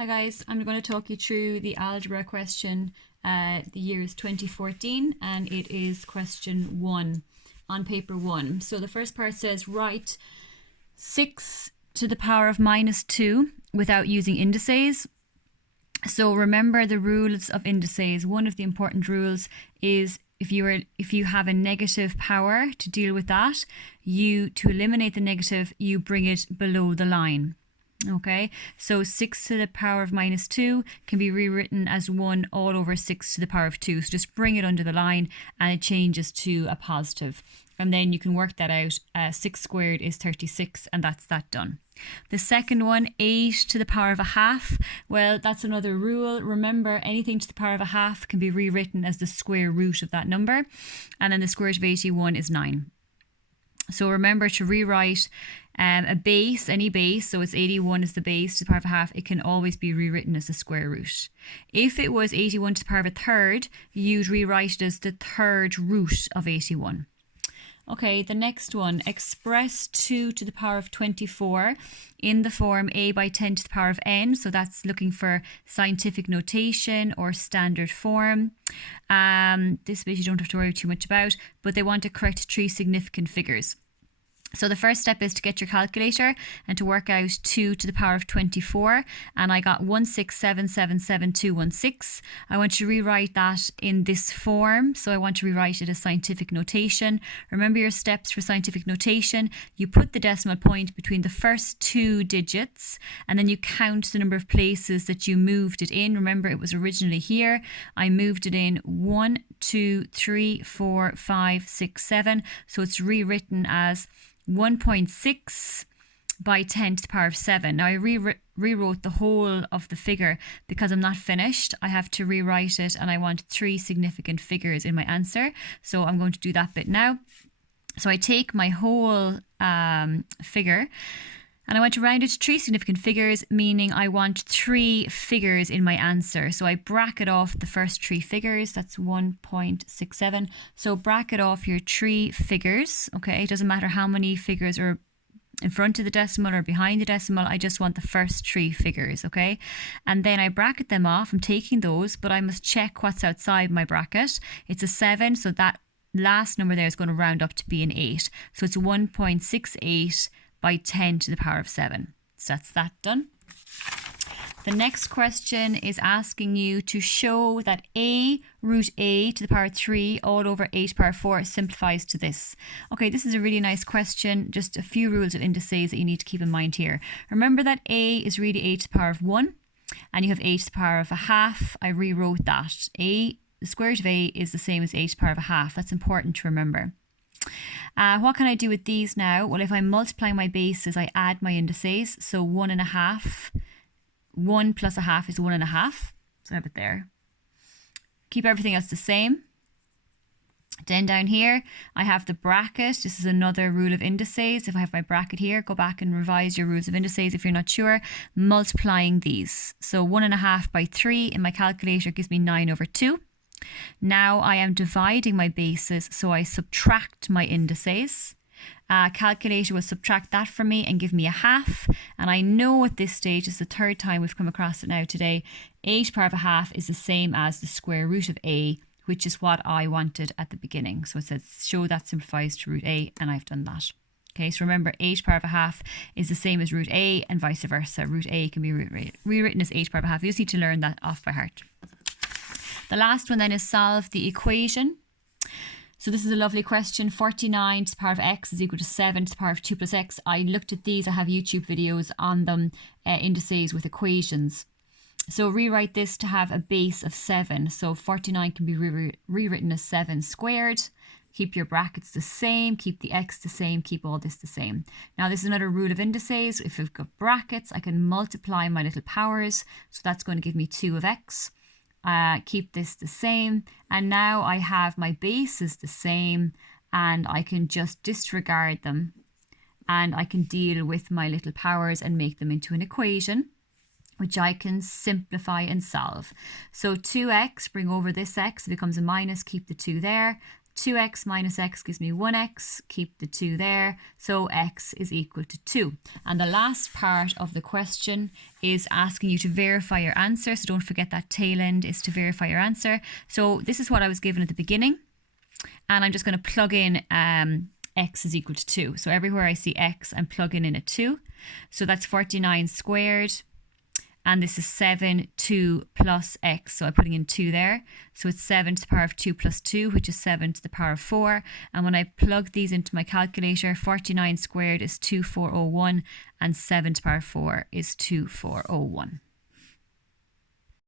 Hi guys, I'm going to talk you through the algebra question. The year is 2014 and it is question 1 on paper 1. So the first part says write 6 to the power of minus 2 without using indices. So remember the rules of indices. One of the important rules is if you have a negative power to deal with that, to eliminate the negative, you bring it below the line. Okay, so 6 to the power of minus 2 can be rewritten as 1 all over 6 to the power of 2. So just bring it under the line and it changes to a positive. And then you can work that out. 6 squared is 36 and that's that done. The second one, 8 to the power of a half. Well, that's another rule. Remember, anything to the power of a half can be rewritten as the square root of that number. And then the square root of 81 is 9. So remember to rewrite a base, any base, so it's 81 is the base to the power of a half, it can always be rewritten as the square root. If it was 81 to the power of a third, you'd rewrite it as the third root of 81. Okay, the next one, express 2 to the power of 24 in the form a by 10 to the power of n. So that's looking for scientific notation or standard form. This bit you don't have to worry too much about, but they want to correct 3 significant figures. So the first step is to get your calculator and to work out 2 to the power of 24. And I got 167777216. I want to rewrite that in this form. So I want to rewrite it as scientific notation. Remember your steps for scientific notation. You put the decimal point between the first 2 digits and then you count the number of places that you moved it in. Remember, it was originally here. I moved it in 1, 2, 3, 4, 5, 6, 7. So it's rewritten as 1.6 by 10 to the power of 7. Now I rewrote the whole of the figure because I'm not finished. I have to rewrite it and I want 3 significant figures in my answer. So I'm going to do that bit now. So I take my whole figure and I want to round it to 3 significant figures, meaning I want 3 figures in my answer. So I bracket off the first 3 figures. That's 1.67. So bracket off your 3 figures. Okay, it doesn't matter how many figures are in front of the decimal or behind the decimal. I just want the first 3 figures, okay? And then I bracket them off. I'm taking those, but I must check what's outside my bracket. It's a 7, so that last number there is going to round up to be an 8. So it's 1.68 by 10 to the power of 7. So that's that done. The next question is asking you to show that a root a to the power of 3 all over a to the power of 4 simplifies to this. Okay, this is a really nice question. Just a few rules of indices that you need to keep in mind here. Remember that a is really a to the power of 1 and you have a to the power of a half. I rewrote that. The square root of a is the same as a to the power of a half. That's important to remember. What can I do with these now? Well, if I'm multiplying my bases, I add my indices. So 1.5. 1 plus a half is 1.5. So I have it there. Keep everything else the same. Then down here, I have the bracket. This is another rule of indices. If I have my bracket here, go back and revise your rules of indices if you're not sure. Multiplying these. So 1.5 by 3 in my calculator gives me 9 over 2. Now I am dividing my bases, so I subtract my indices. Calculator will subtract that from me and give me a half. And I know at this stage, it's the third time we've come across it now today, a to the power of a half is the same as the square root of a, which is what I wanted at the beginning. So it says show that simplifies to root a, and I've done that. Okay, so remember a to the power of a half is the same as root a and vice versa. Root a can be rewritten as a to the power of a half. You just need to learn that off by heart. The last one then is solve the equation. So this is a lovely question. 49 to the power of x is equal to 7 to the power of 2 plus x. I looked at these. I have YouTube videos on them, indices with equations. So rewrite this to have a base of 7. So 49 can be rewritten as 7 squared. Keep your brackets the same. Keep the x the same. Keep all this the same. Now this is another rule of indices. If I've got brackets, I can multiply my little powers. So that's going to give me 2 of x. Keep this the same, and now I have my bases the same and I can just disregard them and I can deal with my little powers and make them into an equation which I can simplify and solve. So 2x, bring over this x, it becomes a minus, keep the 2 there. 2x minus x gives me 1x, keep the 2 there, so x is equal to 2. And the last part of the question is asking you to verify your answer, so don't forget that tail end is to verify your answer. So this is what I was given at the beginning, and I'm just going to plug in x is equal to 2. So everywhere I see x, I'm plugging in a 2. So that's 49 squared. And this is 7, 2 plus x. So I'm putting in 2 there. So it's 7 to the power of 2 plus 2, which is 7 to the power of 4. And when I plug these into my calculator, 49 squared is 2401, and 7 to the power of 4 is 2401.